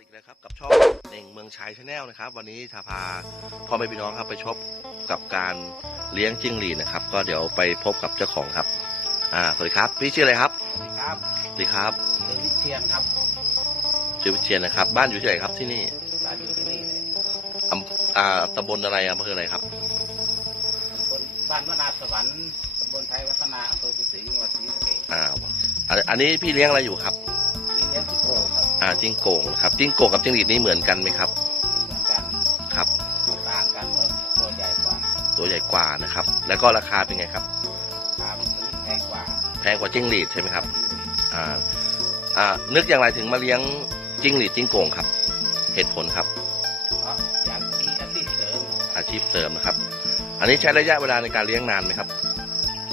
ลนะครับ วันนี้ชาพาพ่อแม่พี่น้องครับไปชมกับการเลี้ยงจิ้งหรีดนะครับ ก็เดี๋ยวไปพบกับเจ้าของครับ อ่าสวัสดีครับ พี่ชื่ออะไรครับสวัสดีครับสวัสดีครับเป็นวิเชียนครับชื่อวิเชียนนะครับ บ้านอยู่ที่ไหนครับที่นี่ร้านอยู่ที่นี่เลยอำอ่าตำบลอะไรอำเภออะไรครับตำบลบ้านวนาสวรรค์ตำบลไทยวัฒนาอำเภอปุสิงห์จังหวัดศรีสะเกษอ่าอันอันนี้พี่เลี้ยงอะไรอยู่ครับ อ่าจิ้งโก่งนะครับจิ้งโก่งกับจิ้งหรีดนี่เหมือนกันไหมครับเหมือนกันครับ ต่างกันแล้วตัวใหญ่กว่าตัวใหญ่กว่านะครับ แล้วก็ราคาเป็นไงครับขามันจะแพงกว่าแพงกว่าจิ้งหรีดใช่ไหมครับอ่าอ่านึกอย่างไรถึงมาเลี้ยงจิ้งหรีดจิ้งโก่งครับ เหตุผลครับเพราะอยากมีอาชีพเสริมครับอาชีพเสริมนะครับ อันนี้ใช้ระยะเวลาในการเลี้ยงนานไหมครับ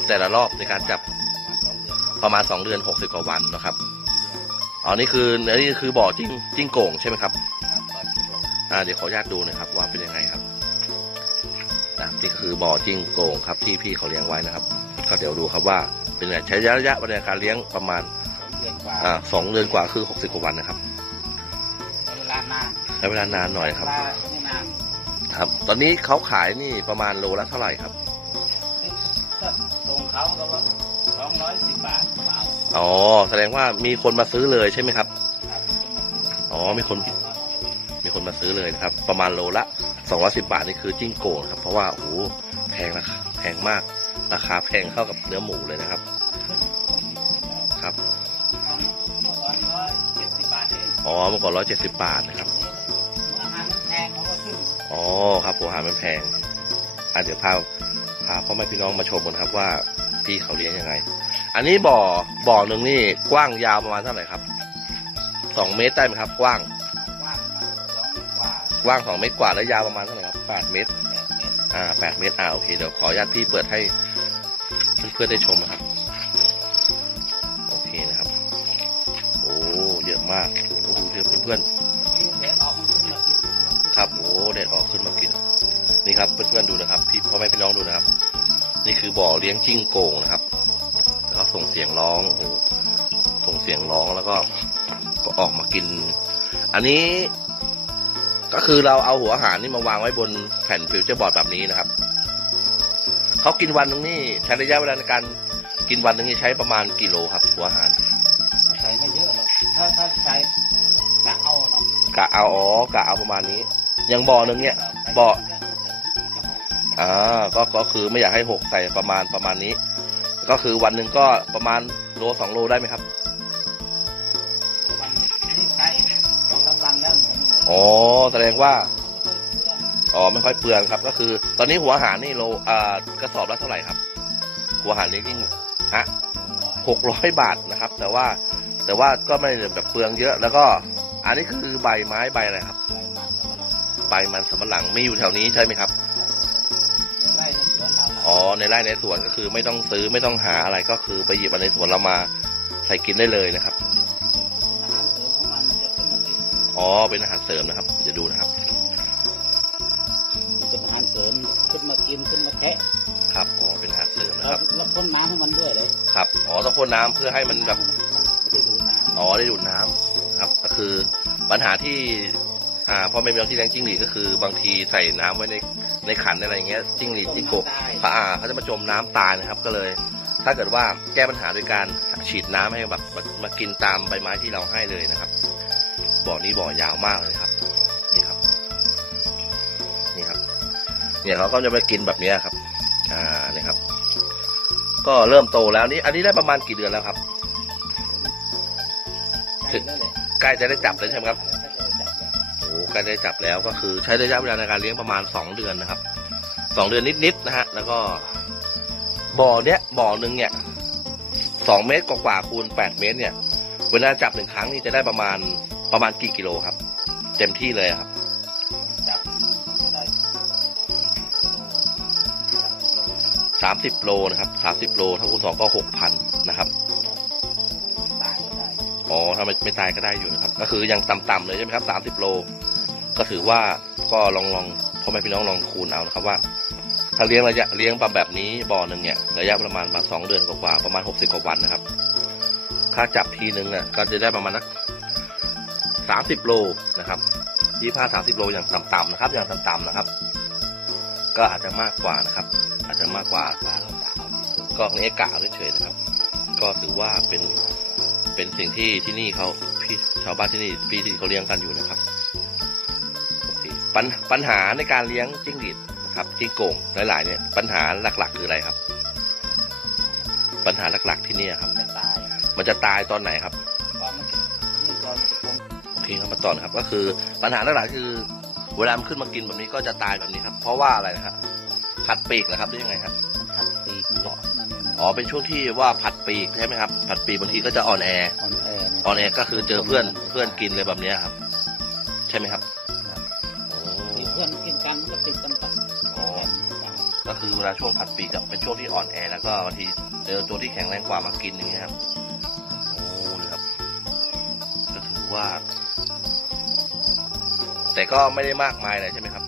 แต่ละรอบในการจับประมาณสองเดือนครับประมาณ2เดือน 60 กว่าวันนะครับ อ๋อนี่คืออันนี้คือบ่อจิ้งจิ้งโก่งใช่ไหมครับครับตอนที่โกรงอ่าเดี๋ยวขออนุญาตดูหนะครับว่าเป็นยังไงครับอะนี่ก็คือบ่อจิ้งโก่งครับที่พี่เขาเลี้ยงไว้นะครับ ก็เดี๋ยวดูครับว่าเป็นไงใช้ระยะเวลาในการเลี้ยงประมาณสองเดือนกว่าอ่าสองเดือนกว่าคือ60กว่าวันนะครับใช้เวลานานใช้เวลานานหน่อยครับ เวลาไม่นานครับ ตอนนี้เขาขายนี่ประมาณโลละเท่าไหร่ครับก็ส่งเขาก็ว่า สองร้อยสิบบาทเปล่าอ๋อ แสดงว่ามีคนมาซื้อเลยใช่ไหมครับครับอ๋อ มีคน มีคนมาซื้อเลยนะครับ ประมาณโลละ210บาทนี่คือจิ้งโก่งครับ เพราะว่า โอ้โหแพงราคาแพงมาก ราคาแพงเท่ากับเนื้อหมูเลยนะครับ ครับเมื่อก่อนร้อยเจ็ดสิบบาทเองอ๋อ เมื่อก่อน170บาทนะครับ อาหารมันแพงเขาก็ขึ้นอ๋อ ครับผมอาหารมันแพง อะเดี๋ยวพา พาพ่อแม่พี่น้องมาชมกันครับว่า พี่เขาเลี้ยงยังไง อันนี้บ่อบ่อหนึ่งนี่กว้างยาวประมาณเท่าไหร่ครับสองเมตรได้ไหมครับ กว้าง กว้างมันสองกว่ากว้างสองเมตรกว่าแล้วยาวประมาณเท่าไหร่ครับแปดเมตรแปดเมตร อ่าแปดเมตรอ่าโอเคเดี๋ยวขออนุญาตพี่เปิดให้เพื่อนๆได้ชมนะครับ โอเคนะครับ โอ้เยอะมากโอ้ดูเยอะเพื่อนนี่เด็กออกมันขึ้นมากินๆครับโอ้เด็ดออกขึ้นมากิน นี่ครับเพื่อนๆดูนะครับ พี่พ่อแม่พี่น้องดูนะครับ นี่คือบ่อเลี้ยงจิ้งโก่งนะครับ แล้วก็ส่งเสียงร้องโอ้โหส่งเสียงร้องแล้วก็ก็ออกมากิน อันนี้ก็คือเราเอาหัวอาหารนี่มาวางไว้บนแผ่นฟิวเจอร์บอร์ดแบบนี้นะครับ เขากินวันหนึงนี่ใช้ระยะเวลาในการกินวันหนึงนี่ใช้ประมาณกี่โลครับ หัวอาหารใส่ไม่เยอะหรอกถ้าถ้าใส่กะเอาเนาะกะเอาอ๋อกะเอาประมาณนี้ อย่างบ่อหนึงเนี่ยบ่อ อ่าก็ก็คือไม่อยากให้หกใส่ประมาณประมาณนี้ ก็คือวันหนึ่งก็ประมาณโลสองโลได้ไหมครับวันนี้ใส่สองสามวันแล้วมันก็ไม่เหมือนอ๋อแสดงว่าอ๋อไม่ค่อยเปลืองครับ ก็คือ ตอนนี้หัวอาหารนี่โลอ่ากระสอบละเท่าไหร่ครับ หัวอาหารเลี้ยงจิ้งฮะหกร้อยบาทนะครับ แต่ว่าแต่ว่าก็ไม่ได้แบบเปลืองเยอะแล้วก็ อันนี้คือใบไม้ใบอะไรครับ ใบมันสำปะหลังมีอยู่แถวนี้ใช่ไหมครับ ในไร่ในสวนก็คือไม่ต้องซื้อไม่ต้องหาอะไรก็คือไปหยิบมาในสวนเรามาใส่กินได้เลยนะครับอาหารเสริมของมันมันจะขึ้นมากินอ๋อเป็นอาหารเสริมนะครับเดี๋ยวดูนะครับมันเป็นอาหารเสริมขึ้นมากินขึ้นมาแคะครับอ๋อเป็นอาหารเสริมนะแล้ควรับแล้วพ่นน้ำให้มันด้วยเลยครับอ๋อต้องพ่นน้ำเพื่อให้มันแบบไม่ได้ดูดน้ำอ๋อได้ดูดน้ำนะครับ ก็คือปัญหาที่ อ่าพ่อแม่พี่น้องที่เลี้ยงจิ้งหรีดก็คือบางทีใส่น้ำไว้ในในขันอะไรอย่างเงี้ยจิ้งหรีดจิ้งโกบได้เขาอ่าเขาจะมาจมน้ำตายนะครับ ก็เลย ถ้าเกิดว่าแก้ปัญหาโดยการฉีดน้ำให้แบบมามากินตามใบไม้ที่เราให้เลยนะครับ บ่อนี้บ่อยาวมากเลยครับ นี่ครับ นี่ครับ เนี่ยเขาก็จะไปกินแบบเนี้ยครับ อ่านี่ครับ ก็เริ่มโตแล้วนี่อันนี้ได้ประมาณกี่เดือนแล้วครับใช่แล้วแหละใกล้จะได้จับเลยใช่ไหมครับใกล้จะได้จับแล้วโอ้ ใกล้ได้จับแล้วก็คือใช้ระยะเวลาในการเลี้ยงประมาณสองเดือนนะครับสองเดือนนิดๆนะฮะแล้วก็บ่อเนี้ยบ่อหนึ่งเนี่ยสองเมตรกว่าๆคูณแปดเมตรเนี่ย เวลาจับหนึ่งครั้งนี่จะได้ประมาณประมาณกี่กิโลครับ เต็มที่เลยครับจับมันก็ได้โลโลสามสิบโลนะครับสามสิบโลถ้าคูณสองก็หกพันนะครับตายก็ได้อ๋อถ้าไม่ไม่ตายก็ได้อยู่นะครับ ก็คือยังต่ำๆเลยใช่ไหมครับสามสิบโล ก็ถือว่าก็ลองลองพ่อแม่พี่น้องลองคูณเอานะครับว่า ถ้าเลี้ยงระยะเลี้ยงปลาแบบนี้บ่อหนึ่งเนี่ยระยะประมาณมาสองเดือนกว่าๆประมาณหกสิบกว่าวันนะครับค่าจับทีนึงเนี่ยก็จะได้ประมาณนักสามสิบโลนะครับยี่ห้าสามสิบโลอย่างต่ำๆนะครับ อย่างต่ำๆนะครับ ก็อาจจะมากกว่านะครับ อาจจะมากกว่าปลาเราจะเอาที่สุดก็นี้กะเฉยๆนะครับ ก็ถือว่าเป็นเป็นสิ่งที่ที่นี่เขาพี่ชาวบ้านที่นี่พี่ที่เขาเลี้ยงกันอยู่นะครับ ปัญปัญหาในการเลี้ยงจิ้งหรีดนะครับจิ้งโก่งหลายๆเนี่ยปัญหาหลักๆ คืออะไรครับ ปัญหาหลักๆที่นี่ครับ จะตายมันจะตายตอนไหนครับตอนมันจะนี่ตอนมันจะคงโอเคครับมาต่อนะครับ ก็คือปัญหาหลักๆคือ เวลามันขึ้นมากินแบบนี้ก็จะตายแบบนี้ครับ เพราะว่าอะไรนะครับขัดปีกนะครับหรือยังไงครับมันถัดปีกมันก็มันอ๋อเป็นช่วงที่ว่าผัดปีกใช่ไหมครับ ผัดปีกบางทีก็จะอ่อนแออ่อนแอนะตอนนี้ก็คือเจอเพื่อนเพื่อนกินเลยแบบเนี้ยครับ ใช่ไหมครับโอ้มีเพื่อน กินกันมันก็ติดกันต่ออ๋อก็คือเวลาช่วงผัดปีกอะเป็นช่วงที่อ่อนแอแล้วก็บางทีเจอตัวที่แข็งแรงกว่ามากินอย่างเงี้ยครับโอ้นี่ครับก็ถือว่า แต่ก็ไม่ได้มากมายเลยใช่ไหมครับ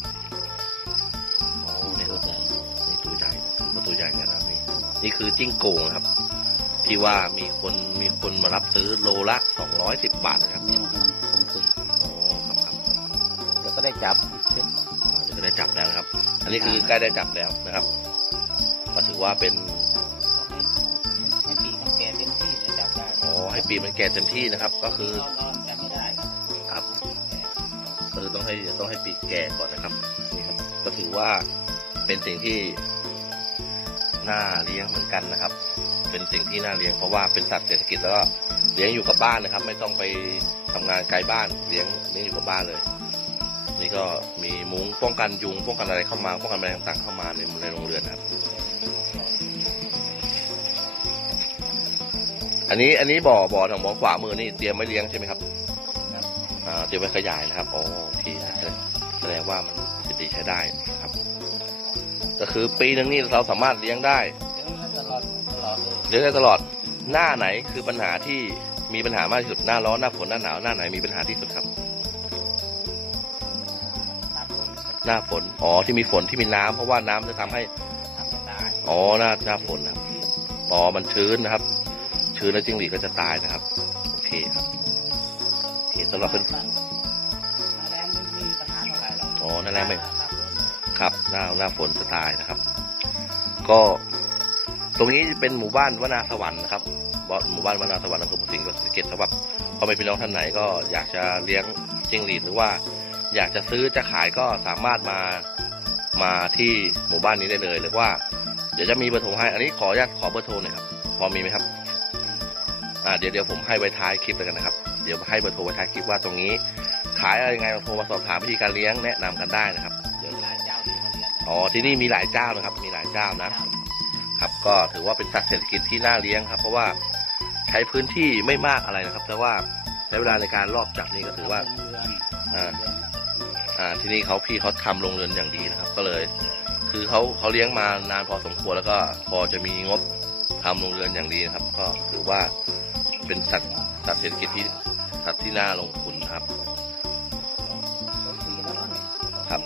โอ้นี่ครับนี่ตัวใหญ่ถือว่าตัวใหญ่นะครับนี่นี่คือจิ้งโก่งนะครับ ที่ว่ามีคนมีคนมารับซื้อโลละสองร้อยสิบบาทนะครับนี่มันกำลังคงปีกโอ้ครับครับแล้วก็ได้จับอ่าเดี๋ยวก็ ได้จับแล้วนะครับ อันนี้คือใกล้ได้จับแล้วนะครับ ก็ถือว่าเป็นให้ปีกมันแก่เต็มที่จะจับได้อ๋อให้ปีมันแก่เต็มที่นะครับ ก็คือนอนๆจับไม่ได้ครับครับก็คือต้องให้ต้องให้ปีกแก่ก่อนนะครับนี่ครับ ก็ถือว่าเป็นสิ่งที่น่าเลี้ยงเหมือนกันนะครับ เป็นสิ่งที่น่าเลี้ยงเพราะว่าเป็นสัตว์เศรษฐกิจแล้วก็เลี้ยงอยู่กับบ้านนะครับ ไม่ต้องไปทำงานไกลบ้านเลี้ยงเลี้ยงอยู่กับบ้านเลย นี่ก็มีมุ้งป้องกันยุงป้องกันอะไรเข้ามาป้องกันอะไรต่างๆเข้ามาในในโรงเรือนนะครับ อันนี้อันนี้บ่อบ่อทางบ่อขวามือนี่เตรียมไว้เลี้ยงใช่ไหมครับครับอ่าเตรียมไว้ขยายนะครับโอโอเคนะแสดงว่ามันสิทธิใช้ได้นะครับ ก็คือปีหนึงนี่เราสามารถเลี้ยงได้เดี๋ยวมันตลอดตลอดเลยเลี้ยงได้ตลอดหน้าไหนคือปัญหาที่มีปัญหามากที่สุดหน้าร้อนหน้าฝนหน้าหนาวหน้าไหนมีปัญหาที่สุดครับ หน้าฝน อ๋อ ที่มีฝนที่มีน้ำเพราะว่าน้ำจะทำให้ทำให้ตายอ๋อ หน้าหน้าฝนนะครับ อ๋อ มันชื้นนะครับ ชื้นแล้วจิ้งหรีดก็จะตายนะครับ โอเคครับโอเคสำหรับเป็นหน้าแรงไม่มีปัญหาเท่าไหร่หรอกอ๋อหน้าแรงไม่หน้าฝนเลยครับ หน้าหน้าฝนจะตายนะครับ ก็ตรงนี้เป็นหมู่บ้านวนาสวรรค์นะครับบ่หมู่บ้านวนาสวรรค์อำเภอภูสิงห์จังหวัดศรีสะเกษสำหรับพ่อแม่พี่น้องท่านไหนก็อยากจะเลี้ยงจิ้งหรีดหรือว่า อยากจะซื้อจะขายก็สามารถมามาที่หมู่บ้านนี้ได้เลยหรือว่า เดี๋ยวจะมีเบอร์โทรให้ อันนี้ขออนุญาตขอเบอร์โทรหน่อยครับพอมีไหมครับอ่าเดี๋ยวเดี๋ยวผมให้ไว้ท้ายคลิปแล้วกันนะครับ เดี๋ยวให้เบอร์โทรไว้ท้ายคลิปว่าตรงนี้ ขายอะไรยังไงโทรมาสอบถามวิธีการเลี้ยงแนะนำกันได้นะครับเดี๋ยวมีหลายเจ้าดีเขาเรียนอ๋อที่นี่มีหลายเจ้านะครับ มีหลายเจ้านะครับ ก็ถือว่าเป็นสัตว์เศรษฐกิจที่น่าเลี้ยงครับ เพราะว่าใช้พื้นที่ไม่มากอะไรนะครับ แต่ว่าใช้เวลาในการรอบจับนี่ก็ถือว่าเรือนอ่าอ่าที่นี่เขาพี่เขาทำโรงเรือนอย่างดีนะครับ ก็เลย คือเขาเขาเลี้ยงมานานพอสมควรแล้วก็พอจะมีงบทำโรงเรือนอย่างดีนะครับ ก็ถือว่าเป็นสัตว์สัตว์เศรษฐกิจที่สัตว์ที่น่าลงทุนนะครับ ครับ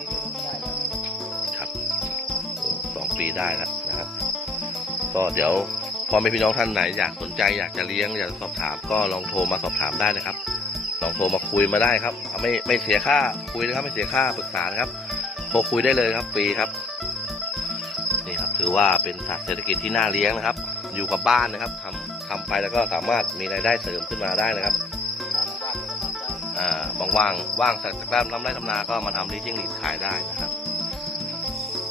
ครับโอ้สองปีได้แล้วนะครับ ก็เดี๋ยว พอแม่พี่น้องท่านไหนอยากสนใจอยากจะเลี้ยงอยากสอบถามก็ลองโทรมาสอบถามได้นะครับ ลองโทรมาคุยมาได้ครับ ไม่ไม่เสียค่าคุยนะครับ ไม่เสียค่าปรึกษานะครับโทรคุยได้เลยครับฟรีครับนี่ครับถือว่าเป็นสัตว์เศรษฐกิจที่น่าเลี้ยงนะครับ อยู่กับบ้านนะครับทำทำไปแล้วก็สามารถมีรายได้เสริมขึ้นมาได้นะครับอ่าว่างๆว่างจากจากด้านทำไร่ทำนาก็มาทำที่จิ้งหรีดขายได้นะครับ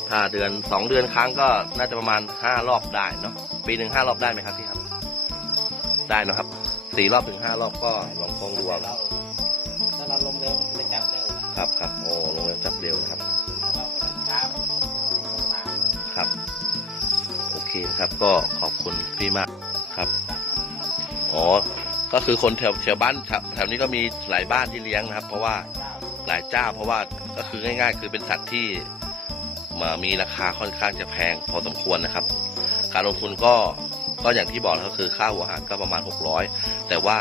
ถ้าเดือนสองเดือนครั้งก็น่าจะประมาณห้ารอบได้เนาะปีหนึ่งห้ารอบได้ไหมครับพี่ครับ ได้เนอะครับสี่รอบถึงห้ารอบก็ลองคงดูเอาเราถ้าเราลงเร็วมันจะจับเร็วนะครับครับโอ้ลงเร็วจับเร็วนะครับถ้าเราไปช้ามันมาครับโอเคครับก็ขอบคุณพี่มากครับอ๋อก็คือคนแถวแถวบ้านแถวแถวนี้ก็มีหลายบ้านที่เลี้ยงนะครับ เพราะว่าหลายเจ้าเพราะว่าก็คือง่าย ๆ คือเป็นสัตว์ที่ มามีราคาค่อนข้างจะแพงพอสมควรนะครับ การลงทุนก็ก็อย่างที่บอกก็คือค่าหัวอาหารก็ประมาณ 600 แต่ว่า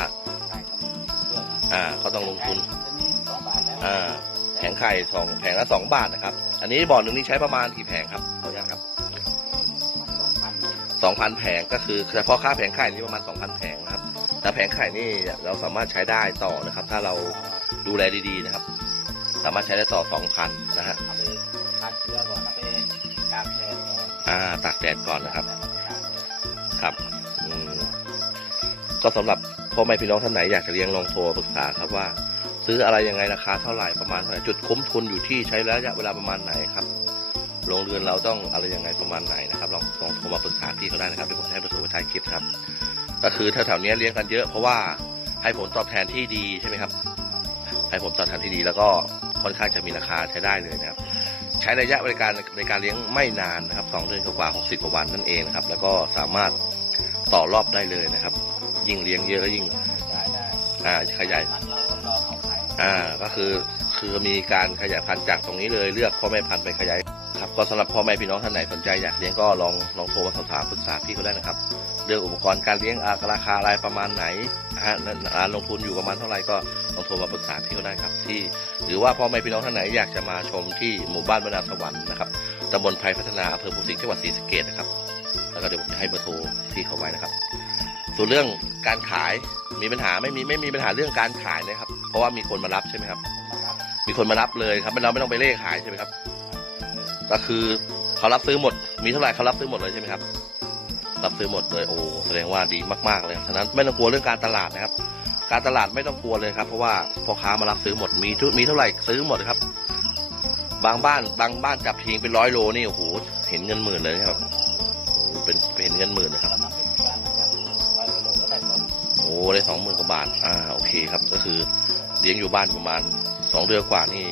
อ่าเขาต้องลงทุนสองบาทแล้วอ่าแผงไข่สองแผงละสองบาทนะครับ อันนี้บ่อหนึ่งนี่ใช้ประมาณกี่แผงครับขออนุญาตครับสองพันสองพันแผงก็คือเฉพาะค่าแผงไข่นี่ประมาณสองพันแผงนะครับแต่แผงไข่นี่เราสามารถใช้ได้ต่อนะครับ ถ้าเราดูแลดีๆนะครับ สามารถใช้ได้ต่อสองพันนะฮะเอาไปทานเชื้อก่อนเอาไปกางแดดก่อนอ่าตากแดดก่อนนะครับแล้วก็ไปกางแดดครับอืมก็สำหรับพ่อแม่พี่น้องท่านไหนอยากจะเลี้ยงลองโทรปรึกษาครับว่า ซื้ออะไรยังไงราคาเท่าไหร่ประมาณเท่าไหร่จุดคุ้มทุนอยู่ที่ใช้ระยะเวลาประมาณไหนครับโรงเรือนเราต้องอะไรยังไงประมาณไหนนะครับลองลองโทรมาปรึกษาพี่เขาได้นะครับเดี๋ยวผมจะให้เบอร์โทรไว้ท้ายคลิปครับ ก็คือแถวๆนี้เลี้ยงกันเยอะเพราะว่าให้ผลตอบแทนที่ดีใช่ไหมครับ ให้ผลตอบแทนที่ดีแล้วก็ ค่อนข้างจะมีราคาใช้ได้เลยนะครับ ใช้ระยะบริการในการเลี้ยงไม่นานนะครับสองเดือนกว่าหกสิบกว่าวันนั่นเองนะครับ แล้วก็สามารถต่อรอบได้เลยนะครับ ยิ่งเลี้ยงเยอะก็ยิ่งย้ายได้อ่าขยายมันเราก็ลองเอาไข่อ่าก็คือคือมีการขยายพันธุ์จากตรงนี้เลยเลือกพ่อแม่พันธุ์ไปขยายครับก็สำหรับพ่อแม่พี่น้องท่านไหนสนใจอยากเลี้ยงก็ลองลองโทรมาสอบถามปรึกษาพี่เขาได้นะครับ เรื่องอุปกรณ์การเลี้ยงอ่าราคาอะไรประมาณไหน นะฮะอ่าลงทุนอยู่ประมาณเท่าไหร่ก็ลองโทรมาปรึกษาพี่เขาได้ครับ ที่ หรือว่าพ่อแม่พี่น้องท่านไหนอยากจะมาชมที่หมู่บ้านบรรดาสวรรค์นะครับตำบลไพรพัฒนาอำเภอภูสิงห์จังหวัดศรีสะเกษนะครับ แล้วก็เดี๋ยวผมจะให้เบอร์โทรที่เขาไว้นะครับ ส่วนเรื่องการขายมีปัญหาไม่มีไม่มีปัญหาเรื่องการขายนะครับ เพราะว่ามีคนมารับใช่ไหมครับนะครับมีคนมารับเลยครับเราไม่ต้องไปเล่ขายใช่ไหมครับ ก็คือเขารับซื้อหมด มีเท่าไหร่เขารับซื้อหมดเลยใช่ไหมครับ รับซื้อหมดเลยโอ้แสดงว่าดีมากๆเลยฉะนั้นไม่ต้องกลัวเรื่องการตลาดนะครับ การตลาดไม่ต้องกลัวเลยครับเพราะว่าพ่อค้ามารับซื้อหมดมีทุมีเท่าไหร่ซื้อหมดครับ บางบ้านบางบ้านจับทิ้งเป็นร้อยโลนี่โอ้โหเห็นเงินหมื่นเลยครับเป็นเห็นเงินหมื่นนะครับโองโอ้ได้สองหมื่นกว่าบาทอ่าโอเคครับก็คือเลี้ยงอยู่บ้านประมาณสองเดือนกว่านี่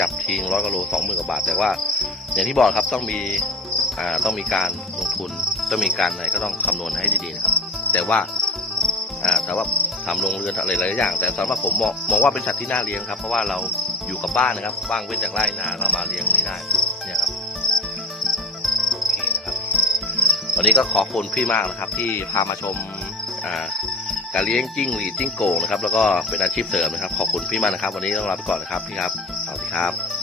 จับทิ้งร้อยกิโลสองหมื่นกว่าบาท แต่ว่าอย่างที่บอกครับต้องมีอ่าต้องมีการลงทุน ต้องมีการอะไรก็ต้องคำนวณให้ดีๆนะครับ แต่ว่าอ่าแต่ว่าทำโรงเรือนอะไรหลายอย่าง แต่สำหรับผมมองมองว่าเป็นสัตว์ที่น่าเลี้ยงครับ เพราะว่าเราอยู่กับบ้านนะครับว่างเว้นจากไร่นาก็มาเลี้ยงนี่ได้เนี่ยครับโอเคนะครับวันนี้ก็ขอบคุณพี่มากนะครับ ที่พามาชมอ่าการเลี้ยงจิ้งหรีดจิ้งโก่งนะครับ แล้วก็เป็นอาชีพเสริมนะครับ ขอบคุณพี่มากนะครับ วันนี้ต้องลาไปก่อนนะครับพี่ครับสวัสดีครับ